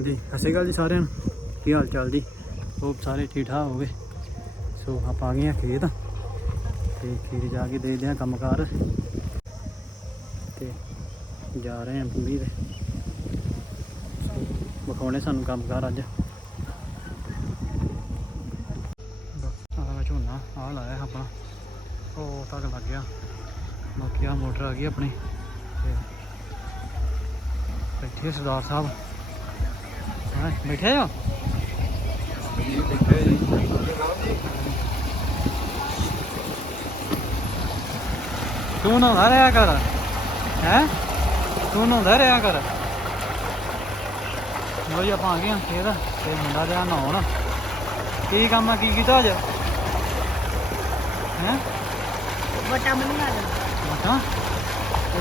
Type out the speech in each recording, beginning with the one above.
ਹਾਂਜੀ, ਸਤਿ ਸ਼੍ਰੀ ਅਕਾਲ ਜੀ ਸਾਰਿਆਂ ਨੂੰ। ਕੀ ਹਾਲ ਚਾਲ ਜੀ? ਹੋਪ ਸਾਰੇ ਠੀਕ ਠਾਕ ਹੋਗੇ ਸੋ ਆਪਾਂ ਆ ਗਏ ਆ ਖੇਤ। ਤੇ ਖੇਤ ਜਾ ਕੇ ਦੇਖਦੇ ਆ ਕੰਮਕਾਰ। ਤੇ ਜਾ ਰਹੇ ਆ ਪੂਰੀ ਦੇ ਵਿਖਾਉਣੇ ਸਾਨੂੰ ਕੰਮਕਾਰ ਅੱਜ। ਆਹ ਝੋਨਾ ਆ ਲਾਇਆ ਆਪਣਾ ਉਹ ਤੱਕ ਲੱਗ ਗਿਆ। ਬਾਕੀ ਆ ਮੋਟਰ ਆ ਗਈ ਆਪਣੀ। ਤੇ ਬੈਠੇ ਸਰਦਾਰ ਸਾਹਿਬ। ਹਾਂ ਬੈਠੇ ਹੋ? ਤੂੰ ਨਾ ਰਿਹਾ ਕਰ ਹੈ? ਤੂੰ ਨਾ ਰਿਹਾ ਕਰ। ਲੋ ਜੀ ਆਪਾਂ ਆ ਗਏ ਹਾਂ ਖੇਤ ਤੇ ਮੁੰਡਾ ਜਿਹਾ ਨਹਾਉਣ। ਕੀ ਕੰਮ ਆ ਕੀ ਕੀਤਾ ਅੱਜ? ਹੈ? ਵਟਾ ਮੰਨਿਆ ਲੈ ਮਤਾ ਤੇ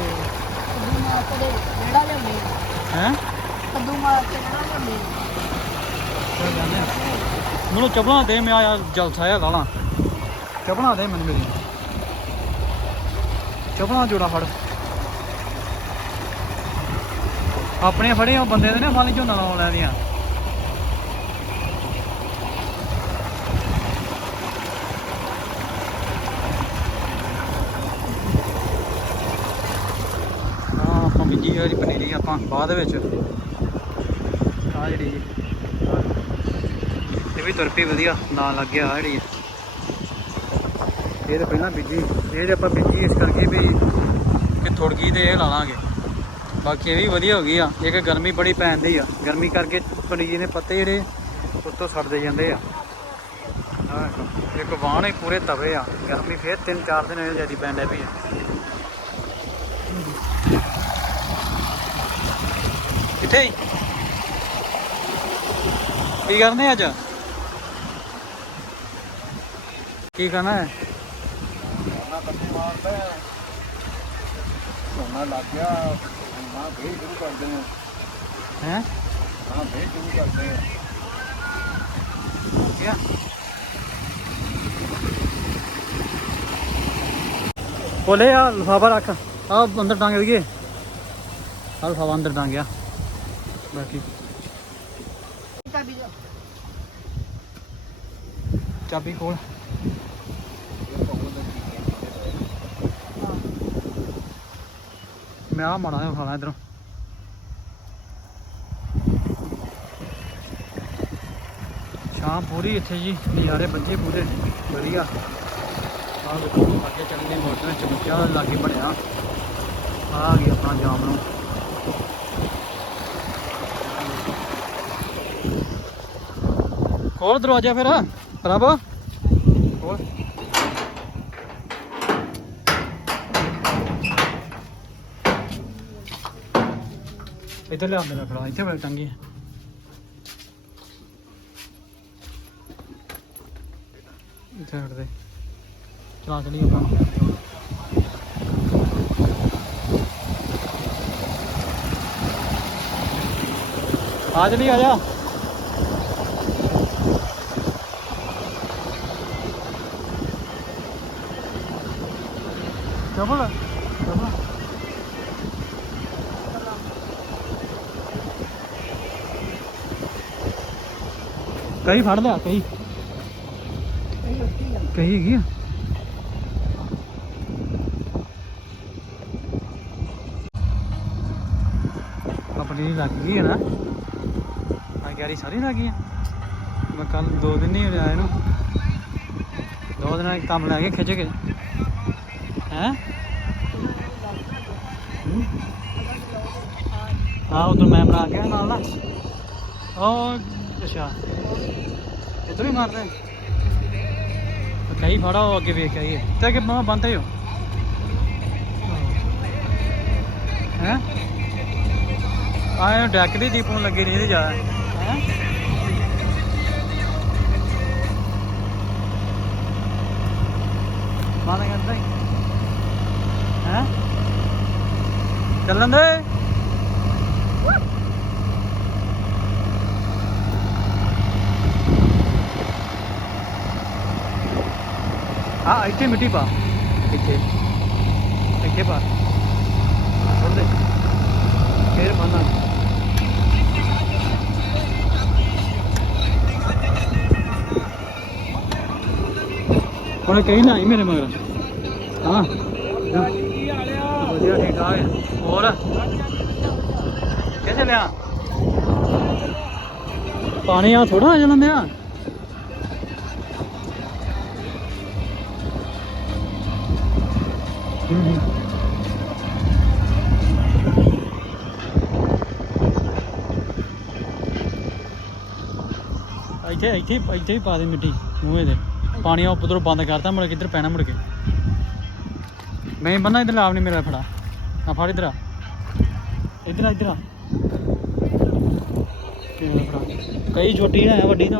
ਕੱਦੂ ਮਾਰ ਕੇ ਦੇ ਜਿਹੜਾ ਲਿਆਉਂਦੇ ਆ। ਹੈ ਕੱਦੂ ਮਾਰ ਕੇ ਮੈਨੂੰ ਚੱਪਲਾਂ ਦੇ, ਮੈਂ ਆਇਆ ਜਲਸਾ ਆ ਲਾਣਾ ਚੱਪਲਾਂ ਦੇ ਮੈਨੂੰ ਮੇਰੀ। ਚੱਪਲਾਂ ਜੋੜਾ ਫੜ। ਆਪਣੇ ਫੜੇ ਉਹ ਬੰਦੇ ਦੇ ਨੇ ਫਾਲੀ ਝੋਨਾ ਲਾਉਣ ਲੈਂਦੀਆਂ ਹਾਂ, ਆਪਾਂ ਬੀਜੀ ਆ ਪਨੀਰੀ ਆਪਾਂ ਬਾਅਦ ਵਿੱਚ। ਆ ਜਿਹੜੀ ਜੀ। ਇਹ ਵੀ ਤੁਰ ਵਧੀਆ, ਨਾਲ ਲੱਗ ਗਿਆ ਜਿਹੜੀ ਇਹ ਤਾਂ ਪਹਿਲਾਂ ਬੀਜੀ। ਇਹ ਜੇ ਆਪਾਂ ਬੀਜੀ, ਇਸ ਕਰਕੇ ਵੀ ਕਿ ਥੋੜ ਗਈ ਤੇ ਇਹ ਲਾ ਲਾਂਗੇ। ਬਾਕੀ ਇਹ ਵੀ ਵਧੀਆ ਹੋ ਗਈ ਆ। ਇੱਕ ਗਰਮੀ ਬੜੀ ਪੈਂਦੀ ਆ। ਗਰਮੀ ਕਰਕੇ ਪਨੀਰ ਦੇ ਪੱਤੇ ਜਿਹੜੇ ਉੱਤੋਂ ਸੜਦੇ ਜਾਂਦੇ ਆ। ਇੱਕ ਵਾਹਣ ਹੀ ਪੂਰੇ ਤਵੇ ਆ। ਗਰਮੀ ਫੇਰ 3-4 ਦਿਨ ਇਹ ਜਿਆਦੀ ਪੈਂਦਾ ਵੀ ਆ। ਕਿੱਥੇ ਕੀ ਕਰਨੇ ਅੱਜ? ਕੀ ਕਰਨਾ ਹੈ? ਸੋਨਾ ਕੱਟੂ ਮਾਰਦਾ ਹੈ। ਸੋਨਾ ਲੱਗ ਗਿਆ। ਨਾ ਫੇਰ ਸ਼ੁਰੂ ਕਰਦੇ ਹਾਂ ਹੈ? ਹਾਂ ਫੇਰ ਸ਼ੁਰੂ ਕਰਦੇ ਹਾਂ ਕੀ ਆ? ਬੋਲੇ ਆ ਲਫਾਫਾ ਰੱਖ। ਆ ਅੰਦਰ ਟੰਗ ਦਈਏ ਆ ਲਫਾਫਾ ਅੰਦਰ ਟੰਗਿਆ ਬਾਕੀ ਚਾਬੀ ਕੋਲ ਮੈਂ ਆ ਮਾੜਾ ਜਿਹਾ ਉਠਾਣਾ ਇਧਰੋਂ ਸ਼ਾਮ ਪੂਰੀ ਇੱਥੇ ਜੀ ਨਜ਼ਾਰੇ ਬੱਜੇ ਪੂਰੇ ਵਧੀਆ ਆ ਦੇਖੋ ਅੱਗੇ ਚੱਲਦੇ ਮੋਟਰ ਚਮਕਿਆ ਲਾਗੇ ਬਣਿਆ ਆ ਆ ਗਿਆ ਆਪਣਾ ਜਾਮ ਨੂੰ ਖੋਲ ਦਰਵਾਜ਼ਾ ਫਿਰ ਪ੍ਰਭ ਹੋਰ। ਇੱਧਰ ਲਿਆ ਮੇਰਾ ਫੜਾ ਇੱਥੇ ਬੜਾ ਟੰਗੀ ਹੈ ਇੱਥੇ ਹਟ ਦੇ। ਚਲਾ ਚਲੀ ਆਪਾਂ ਆ ਜਲੀ ਆ ਜਾ। ਚਬਲ ਚਬਲ ਕਈ ਫੜ ਲਿਆ ਕਈ ਕਈ ਹੈਗੀ ਆ। ਆਪਣੀ ਲੱਗ ਗਈ ਹੈ ਨਾ ਆ ਗੈਰੀ ਸਾਰੀ ਲੱਗ ਗਈ ਆ। ਮੈਂ ਕੱਲ ਦੋ ਦਿਨ ਨਹੀਂ ਹੋਇਆ ਇਹਨੂੰ ਦੋ ਦਿਨਾਂ ਕੰਮ ਲੈ ਕੇ ਖਿੱਚ ਕੇ। ਹੈ? ਹਾਂ ਉਧਰ ਮੈਂ ਬਣਾ ਕੇ ਨਾਲ ਨਾ ਉਹ, ਅੱਛਾ। ਇਧਰ ਹੀ ਮਾਰਦਾ। ਕਈ ਫੜਾ, ਉਹ ਅੱਗੇ ਵੇਖ ਕੇ ਆਈਏ। ਤੇ ਅੱਗੇ ਮਾਂ ਬੰਦੇ ਹੋ ਹੈ। ਆਏ ਡੱਕ ਦੀ ਦੀਪ ਨੂੰ ਲੱਗੇ ਨਹੀਂ ਇਹਦੇ ਜ਼ਿਆਦਾ। ਹੈ? ਮਾਨਾ ਕਰਦਾ ਹੈ ਚੱਲਣ ਦੇ ਆ, ਇੱਥੇ ਮਿੱਟੀ ਪਾ। ਇੱਥੇ। ਇੱਥੇ ਪਾ। ਛੋੜ ਦੇ ਫੇਰ ਬੰਨਾ ਹੁਣ ਕਹੀ ਨਾ ਆਈ ਮੇਰੇ ਮਗਰ। ਹਾਂ। ਵਧੀਆ, ਠੀਕ ਠਾਕ। ਹੋਰ? ਕਿੱਥੇ ਲਿਆ ਪਾਣੀ ਆ ਥੋੜਾ ਆ ਜਾਣਾ ਮਿਆ ਇੱਥੇ ਇੱਥੇ ਇੱਥੇ ਵੀ ਪਾ ਦੇ ਮਿੱਟੀ, ਮੂਹੇ ਦੇ ਪਾਣੀ ਆ ਉੱਪਰੋਂ ਬੰਦ ਕਰਤਾ, ਮੁੜ ਕਿੱਧਰ ਪੈਣਾ ਮੁੜ ਕੇ। ਨਹੀਂ ਬੰਨਾ ਇੱਧਰ ਲਾਵ ਨਹੀਂ ਮੇਰਾ ਫੜਾ। ਆ ਫੜ ਇੱਧਰ ਆ। ਇੱਧਰ ਆ ਇੱਧਰ ਆ। ਕਈ ਛੋਟੀ ਹੈ, ਵੱਡੀ ਤਾਂ।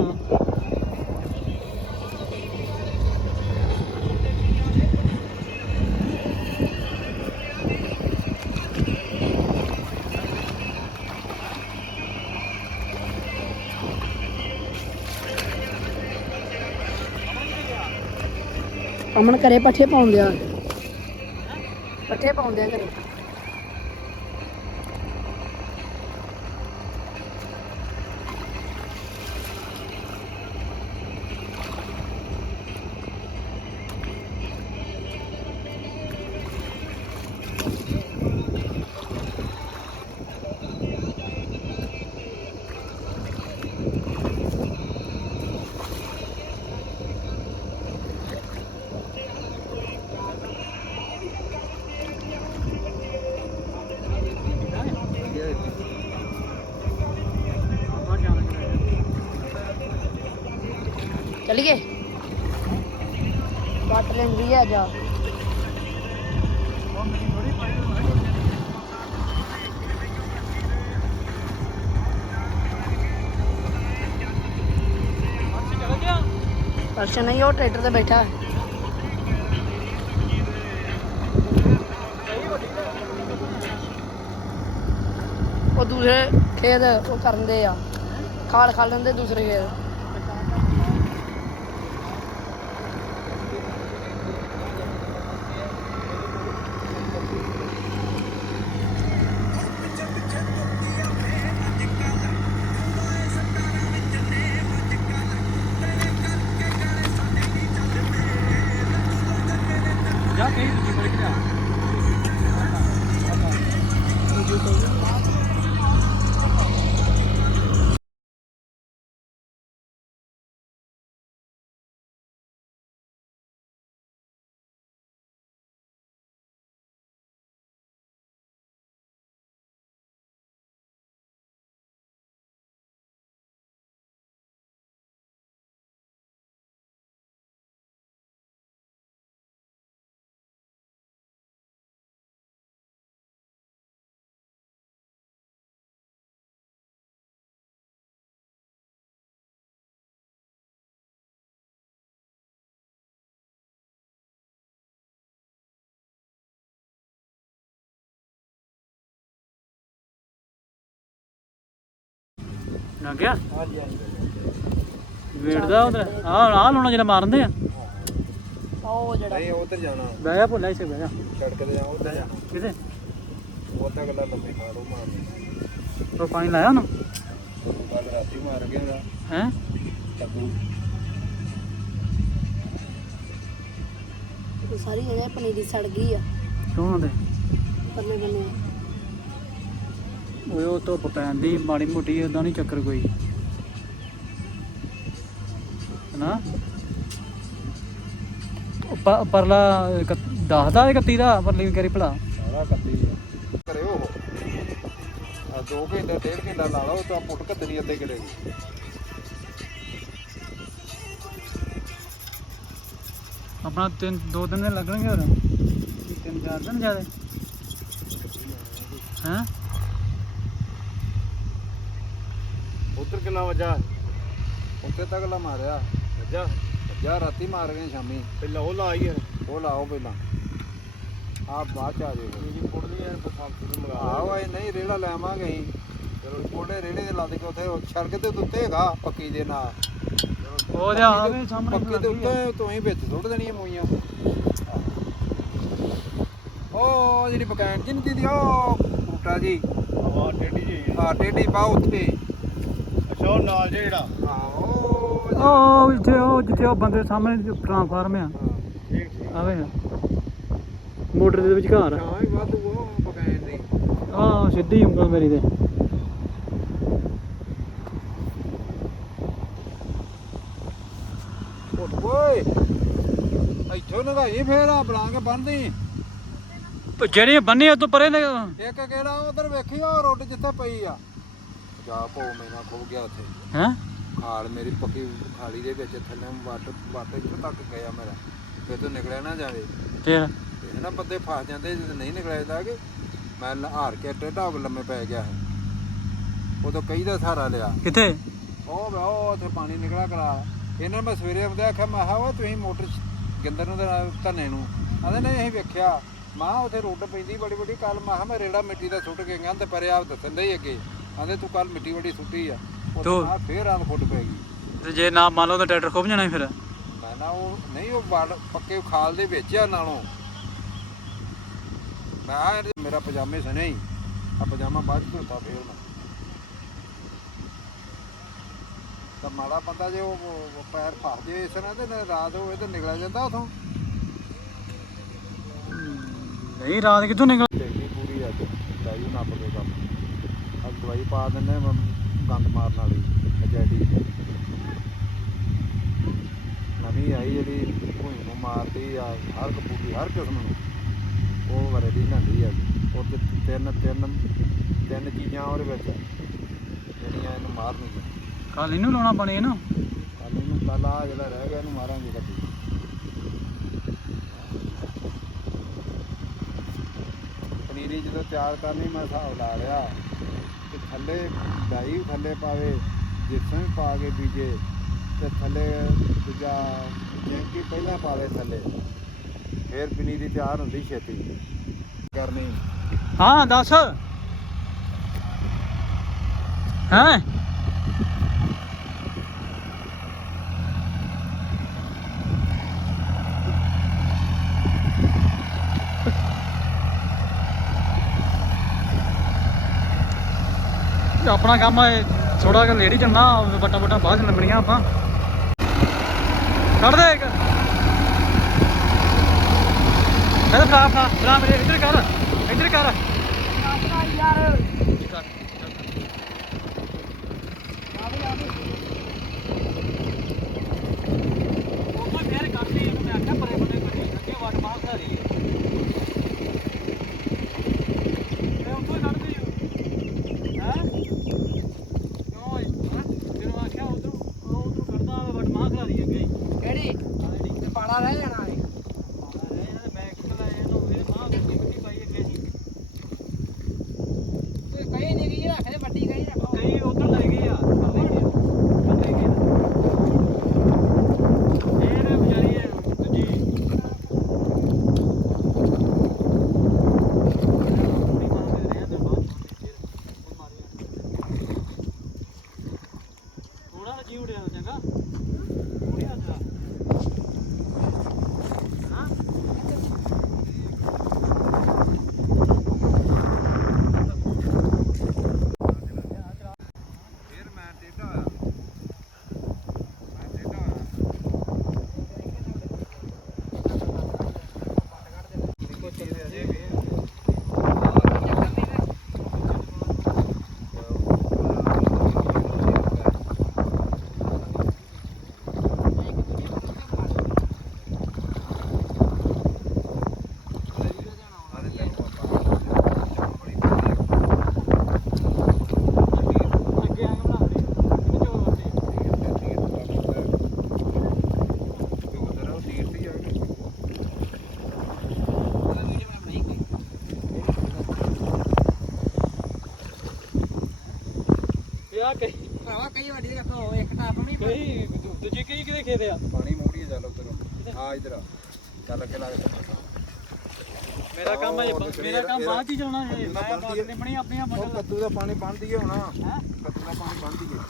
ਅਮਨ ਕਰੇ ਪੱਠੇ ਪਾਉਣ ਆ। ਪੱਠੇ ਪਾਉਂਦੇ ਆ ਘਰੇ। ਚਲੀਏ? ਕੱਟ ਲੈਂਦੀ ਆ ਜਾ। ਅਰਸ਼ਨ ਨਹੀਂ ਉਹ ਟਰੈਕਟਰ ਤੇ ਬੈਠਾ। ਉਹ ਦੂਸਰੇ ਖੇਤ ਉਹ ਕਰਦੇ ਆ। ਖਾਲ ਖਾ ਲੈਂਦੇ ਦੂਸਰੇ ਖੇਤ। ਨਾ ਗਿਆ ਹਾਂਜੀ ਹਾਂਜੀ। ਵੇੜਦਾ ਉਧਰ। ਆ ਆ ਲਾਉਣਾ ਜਿਹੜਾ ਮਾਰਦੇ ਆ। ਉਹ ਜਿਹੜਾ ਨਹੀਂ ਉਧਰ ਜਾਣਾ। ਬਹਿ ਜਾ ਭੁੱਲਾ ਇਸੇ ਬਹਿ ਜਾ। ਸੜਕ ਤੇ ਜਾ ਉਧਰ ਜਾਣਾ। ਕਿਤੇ? ਉਧਰ ਗੱਲਾਂ ਲੰਮੇ ਮਾਰੋ ਮਾਰਨੀ ਉਹ ਪਾਣੀ ਲਾਇਆ ਉਹਨੂੰ? ਕੱਲ ਰਾਤੀ ਮਾਰ ਗਿਆ ਦਾ ਹੈ? ਇਹ ਸਾਰੀ ਜਗ੍ਹਾ ਪਨੀਰੀ ਸੜ ਗਈ ਆ। ਕਿਉਂ ਹੁੰਦੇ ਪਰਲੇ ਬੰਨੇ। ਓਏ ਉਹ ਧੁੱਪ ਪੈਂਦੀ ਮਾੜੀ ਮੋਟੀ ਉਦਾਂ ਨਹੀਂ ਚੱਕਰ ਕੋਈ। ਨਾ ਉਹ ਪ- ਪਰਲਾ 10 ਦਾ 31 ਦਾ ਪਰਲੀ ਕਰੀ ਭਲਾ। ਸਾਰਾ ਕੱਤੀ ਕਰਿਓ ਆ 2 ਘੰਟੇ ਡੇਢ ਘੰਟਾ ਲਾ ਲਓ ਤਾਂ ਪੁੱਟ ਕੱਦਰੀ ਅੱਧੇ ਕਿਲੇ ਆਪਣਾ ਤਿੰਨ ਦੋ ਦਿਨ ਲੱਗਣਗੇ ਹੋਰ? ਤਿੰਨ ਚਾਰ ਦਿਨ ਜ਼ਿਆਦਾ? ਹੈਂ? ਉਧਰ ਕਿੰਨਾ ਵਜਾ? ਉੱਤੇ ਤੱਕ ਲਾ ਮਾਰਿਆ। ਵਜਾ? ਵਜਾ ਰਾਤੀ ਮਾਰ ਗਏ ਸ਼ਾਮੀ। ਪਹਿਲਾਂ ਉਹ ਲਾਈ ਹੈ ਉਹ ਲਾਓ ਪਹਿਲਾਂ। ਆ ਬਾਅਦ ਚ ਆ ਜਾਓ ਜੀ ਕੁੜਨੀ ਯਾਰ ਬਸੰਤ ਨੂੰ ਮੰਗਾ ਆਓ ਆਏ ਨਹੀਂ ਰੇੜਾ ਲੈਵਾਂਗੇ ਅਸੀਂ। ਚਲੋ ਕੋਡੇ ਰੇੜੇ ਦੇ ਲਾ ਦੇ ਕੇ ਉੱਥੇ ਸੜਕ ਦੇ ਉੱਤੇ ਹੈਗਾ ਪੱਕੀ ਦੇ ਨਾਲ। ਉਹ ਤੇ ਆਵੇ ਸਾਹਮਣੇ ਪੱਕੀ ਦੇ ਉੱਤੇ ਤੂੰ ਹੀ ਵਿੱਚ ਸੁੱਟ ਦੇਣੀਆਂ ਮੋਈਆਂ ਉਹ ਜਿਹੜੀ ਬਕੈਨ ਜੀ ਨਹੀਂ ਦੀ ਉਹ ਬੂਟਾ ਜੀ। ਹਾਂ ਟੇਢੀ ਜੀ ਆ। ਟੇਢੀ ਪਾ ਉੱਤੇ। ਅੱਛਾ ਉਹ ਨਾਲ ਜਿਹੜਾ। ਹਾਂ ਉਹ ਉਹ ਜਿੱਥੇ ਉਹ ਜਿੱਥੇ ਉਹ ਬੰਦੇ ਸਾਹਮਣੇ ਟ੍ਰਾਂਸਫਾਰਮ ਆ। ਆਵੇ ਮੋਟਰ ਦੇ ਵਿਚਕਾਰ ਹਾਂ ਵਾਧੂ ਉਹ ਸਿੱਧੀ ਉਂਗਲ ਮੇਰੀ ਤੇ। ਓਏ। ਇੱਥੋਂ ਨਗਾਈ ਫੇਰ ਆ ਬਣਾ ਕੇ ਬੰਨਦੀ ਜਿਹੜੇ ਬੰਨੇ ਤੋਂ ਪਰੇ ਨੇ। ਇੱਕ ਕਿਹੜਾ ਉਧਰ ਵੇਖੀ ਉਹ ਰੋਡ ਜਿੱਥੇ ਪਈ ਆ। ਜਾ ਮੈਨਾ ਖੋ ਗਿਆ ਉੱਥੇ। ਹੈ? ਖਾਲ ਮੇਰੀ ਪੱਕੀ ਖਾਲੀ ਦੇ ਵਿੱਚ ਥੱਲੇ ਵੱਟ ਵੱਟ ਇੱਥੋਂ ਤੱਕ ਗਿਆ ਮੇਰਾ। ਫੇਰ ਤੋਂ ਨਿਕਲਿਆ ਨਾ ਜਾਵੇ। ਫੇਰ? ਇਹ ਨਾ ਬੰਦੇ ਫਸ ਜਾਂਦੇ ਜੇ ਨਹੀਂ ਨਿਕਲਿਆ ਜਾਂਦਾ ਕਿ ਮੈਂ ਹਾਰ ਕੇ ਟੇਢਾ ਲੰਮੇ ਪੈ ਗਿਆ ਉਦੋਂ ਕਈ ਦਾ ਸਹਾਰਾ ਲਿਆ। ਕਿੱਥੇ? ਉਹ ਵੇ ਉਹ ਉੱਥੇ ਪਾਣੀ ਨਿਕਲਿਆ ਕਰਾ। ਇਹਨਾਂ ਨੂੰ ਮੈਂ ਸਵੇਰੇ ਆਉਂਦੇ ਆਖਿਆ ਮੈਂ ਕਿਹਾ ਓਏ ਤੁਸੀਂ ਮੋਟਰ ਗਿੰਦਰ ਨੂੰ ਧੰਨੇ ਨੂੰ? ਨਹੀਂ ਅਸੀਂ ਵੇਖਿਆ। ਮਾਂ ਉੱਥੇ ਰੋਡ ਪੈਂਦੀ ਬੜੀ ਬੜੀ ਕੱਲ। ਮੈਂ ਮੈਂ ਰੇੜਾ ਮਿੱਟੀ ਦਾ ਸੁੱਟ ਕੇ ਗਿਆ ਤੇ ਪਰੇ ਆਪ ਦੱਸਣ ਦੇ ਹੀ ਅੱਗੇ। ਆਂਦੇ ਤੂੰ ਕੱਲ ਮਿੱਟੀ ਬੜੀ ਸੁੱਟੀ ਆ ਤੋ- ਆ ਫੇਰ ਰਾਤ ਫੁੱਟ ਪੈ ਗਈ। ਤੇ ਜੇ ਨਾ ਮੰਨ ਲਓ ਤਾਂ ਟਰੈਕਟਰ ਖੁੱਭ ਜਾਣਾ ਸੀ ਫਿਰ। ਮੈਂ ਨਾ ਉਹ ਨਹੀਂ ਉਹ ਵੜ ਪੱਕੇ ਖਾਲ ਦੇ ਵਿੱਚ ਆ ਨਾਲੋਂ। ਮੈਂ ਕਿਹਾ ਮੇਰਾ ਪਜਾਮੇ ਸਨੇ ਹੀ ਆ ਪਜਾਮਾ ਬਾਅਦ ਚ ਧੋਤਾ ਫੇਰ ਮੈਂ। ਤਾਂ ਮਾੜਾ ਬੰਦਾ ਜੇ ਉਹ ਉਹ ਪੈਰ ਫਸ ਜੇ ਇਸ ਤਰ੍ਹਾਂ ਤੇ ਨਾ ਰਾਤ ਹੋਵੇ ਤੇ ਨਿਕਲ ਜਾਂਦਾ ਉਥੋਂ। ਨਹੀਂ ਰਾਤ ਕਿੱਥੋਂ ਨਿਕਲ ਟੇਕੀ ਪੂਰੀ ਅੱਜ ਕੇ ਕੰਮ। ਅੱਜ ਦਵਾਈ ਪਾ ਦਿੰਦੇ ਆ ਗੰਦ ਮਾਰਨ ਵਾਲੀ ਅਜੈਡੀ ਨਵੀਂ ਆਈ ਜਿਹੜੀ ਭੂਈ ਨੂੰ ਮਾਰਦੀ ਆ ਹਰ ਕਪੂਰੀ ਹਰ ਕਿਸਮ ਨੂੰ। ਉਹ ਵਰੇ ਦੀ ਲੈਂਦੀ ਆ। ਉਹ ਤੇ ਤਿੰਨ ਤਿੰਨ ਤਿੰਨ ਚੀਜ਼ਾਂ ਉਹਦੇ ਵਿੱਚ ਜਿਹੜੀਆਂ ਇਹਨੂੰ ਮਾਰਨਗੀਆਂ ਕੱਲ ਇਹਨੂੰ ਲਾਉਣਾ ਬਣੇ ਨਾ। ਕੱਲ ਇਹਨੂੰ ਕੱਲ ਆ ਜਿਹੜਾ ਰਹਿ ਗਿਆ ਇਹਨੂੰ ਮਾਰਾਂਗੇ ਕੱਟੀ ਪਨੀਰੀ ਜਦੋਂ ਤਿਆਰ ਕਰਨੀ ਮੈਂ ਹਿਸਾਬ ਲਾ ਲਿਆ। ਥੱਲੇ ਡਾਈ ਥੱਲੇ ਪਾਵੇ ਜਿਸਮ ਵੀ ਪਾ ਕੇ ਬੀਜੇ, ਤੇ ਥੱਲੇ ਦੂਜਾ ਜੈਂਕੀ ਪਹਿਲਾਂ ਪਾਵੇ ਥੱਲੇ, ਫੇਰ ਪਨੀਰੀ ਤਿਆਰ ਹੁੰਦੀ ਛੇਤੀ। ਕਰਨੀ। ਹਾਂ, ਦੱਸ। ਹੈ? ਆਪਣਾ ਕੰਮ ਹੈ ਥੋੜਾ ਜਿਹਾ ਲੇਡੀ ਚੱਲਣਾ ਬਟਾ ਬਟਾ ਬਾਅਦ ਲੰਮਣੀਆਂ ਆਪਾਂ। ਕੱਢ ਦੇ ਇੱਕ। ਇਹਦਾ ਫੜਾ ਫੜਾ ਫੜਾ ਮੇਰੇ ਇੱਧਰ ਕਰ ਇੱਧਰ ਕਰ। ਯਾਰ। ਬਾਅਦ ਚ ਹੀ ਜਾਣਾ ਹੈ ਮੈਂ ਹੈ। ਬਾਅਦ ਬਣੀ ਆਪਣੀਆਂ ਉਹ ਮੰਡਲ ਕੱਦੂ ਦਾ ਪਾਣੀ ਬੰਦ ਹੀ ਹੋਣਾ। ਹੈ? ਕੱਦੂ ਦਾ ਪਾਣੀ ਬੰਦ ਹੀ ਆ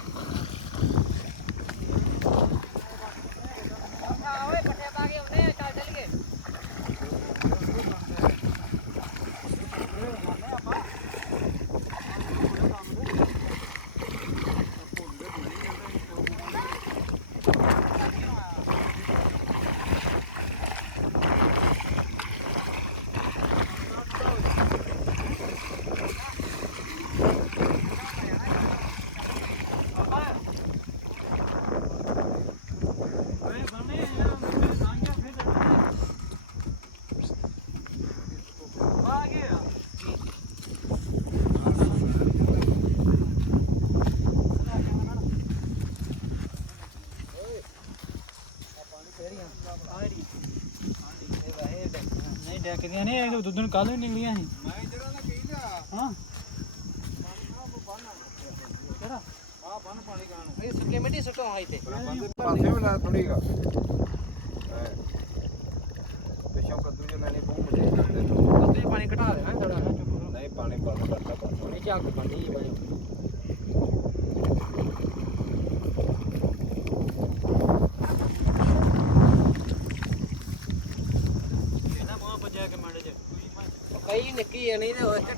ਕਿੰਨੀਆਂ ਨੇ ਇਹ ਦੁੱਧ ਨੂੰ ਕੱਲ ਹੀ ਨਿਕਲੀਆਂ ਸੀ। ਮੈਂ ਜਿਹੜਾ ਨਾ ਕਹੀਦਾ ਹਾਂ। ਕਿਹੜਾ? ਆ ਬੰਨ ਪਾਣੀ ਗਾਣ ਇਹ ਸੁੱਕੇ ਮਿੱਟੀ ਸੁੱਟੋ ਹਾਂ ਇੱਥੇ ਪਾਸੇ ਵੀ ਲਾ ਥੋੜੀਗਾ ചെയ്യണേ ഒറ്റ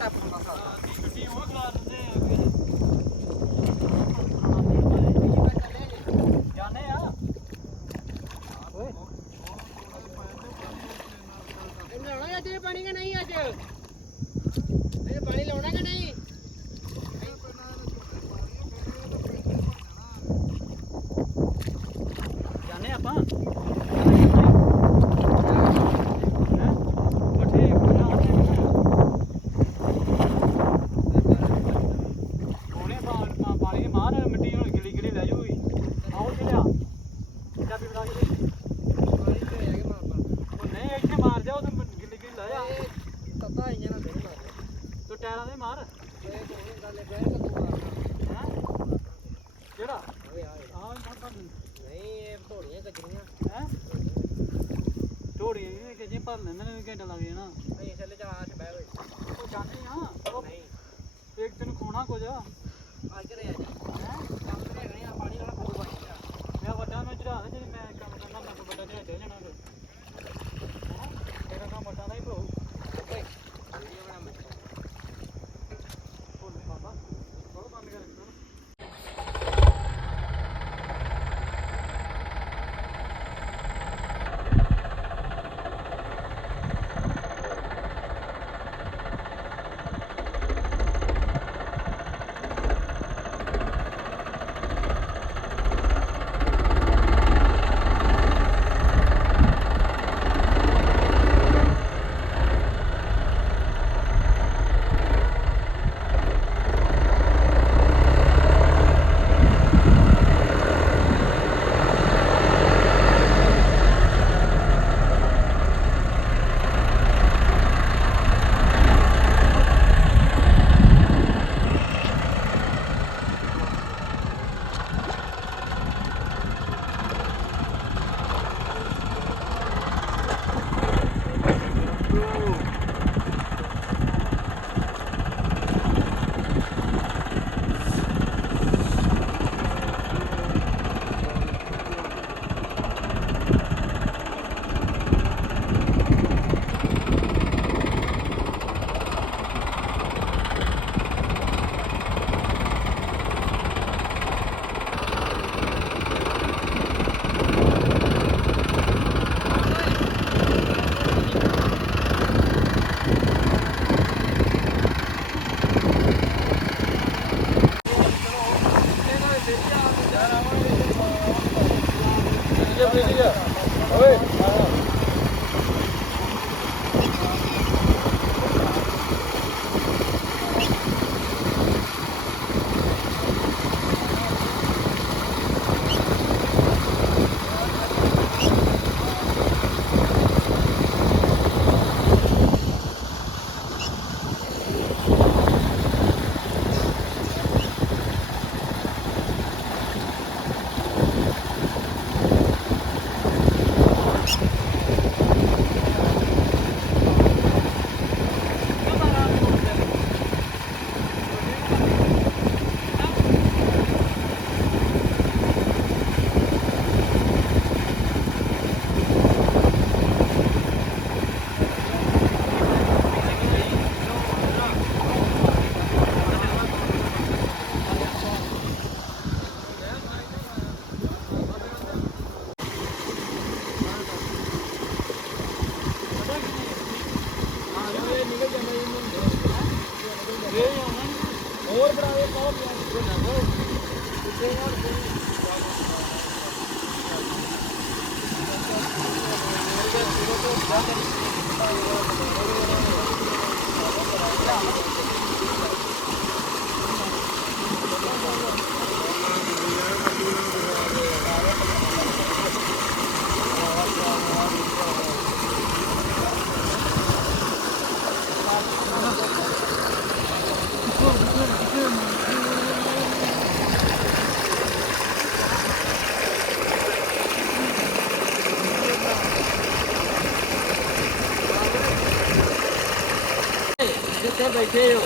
ਬੈਠੇ ਹੋ